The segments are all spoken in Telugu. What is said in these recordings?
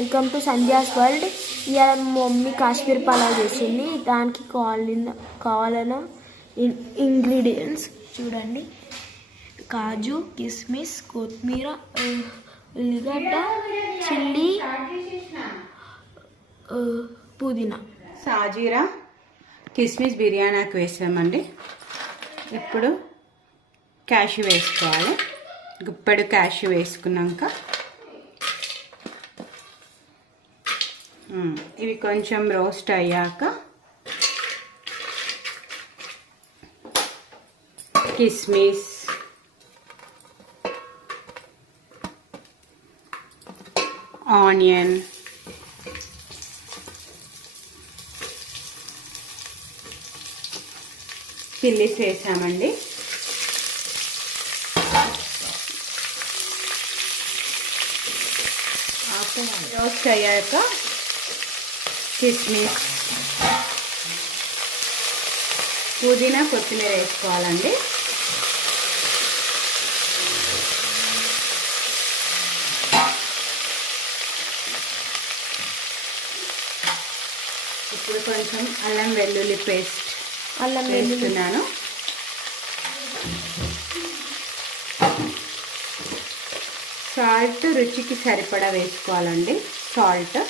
Welcome to Sandhya's world. ఇవాళ మా మమ్మీ కాశ్మీర్ పలావ్ చేసింది. దానికి కావాలన్న ఇంగ్రీడియంట్స్ చూడండి. కాజు, కిస్మిస్, కొత్తిమీర, ఉల్లిగడ్డ, చిల్లీ, పుదీనా. సాజీరా కిస్మిస్ బిర్యానీకి వేసామండి. ఇప్పుడు క్యాష్యూ వేసుకోవాలి. గుప్పెడు క్యాష్యూ వేసుకున్నాక ఇవి కొంచెం రోస్ట్ అయ్యాక కిస్మిస్, ఆనియన్, చిల్లీస్ వేసామండి. రోస్ట్ అయ్యాక కిస్మిస్, పుదీనా, కొత్తిమీర వేసుకోవాలండి. ఇప్పుడు కొంచెం అల్లం వెల్లుల్లి పేస్ట్ వేస్తున్నాను. సాల్ట్ రుచికి సరిపడా వేసుకోవాలండి. సాల్ట్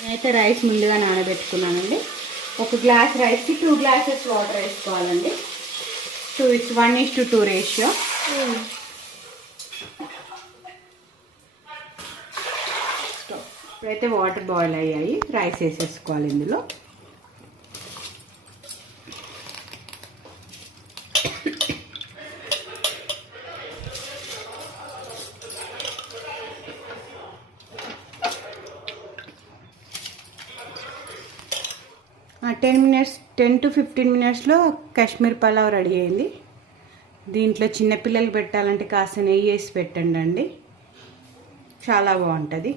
నేనైతే రైస్ ముందుగా నానబెట్టుకున్నానండి. ఒక గ్లాస్ రైస్కి 2 గ్లాసెస్ వాటర్ వేసుకోవాలండి. 1:2 రేషియో. ఇప్పుడైతే వాటర్ బాయిల్ అయ్యాయి. రైస్ వేసేసుకోవాలి ఇందులో. ఆ 10 to 15 మినిట్స్లో కాశ్మీర్ పలావ్ రెడీ అయింది. దీంట్లో చిన్నపిల్లలు పెట్టాలంటే కాస్త నెయ్యి వేసి పెట్టండి అండి, చాలా బాగుంటుంది.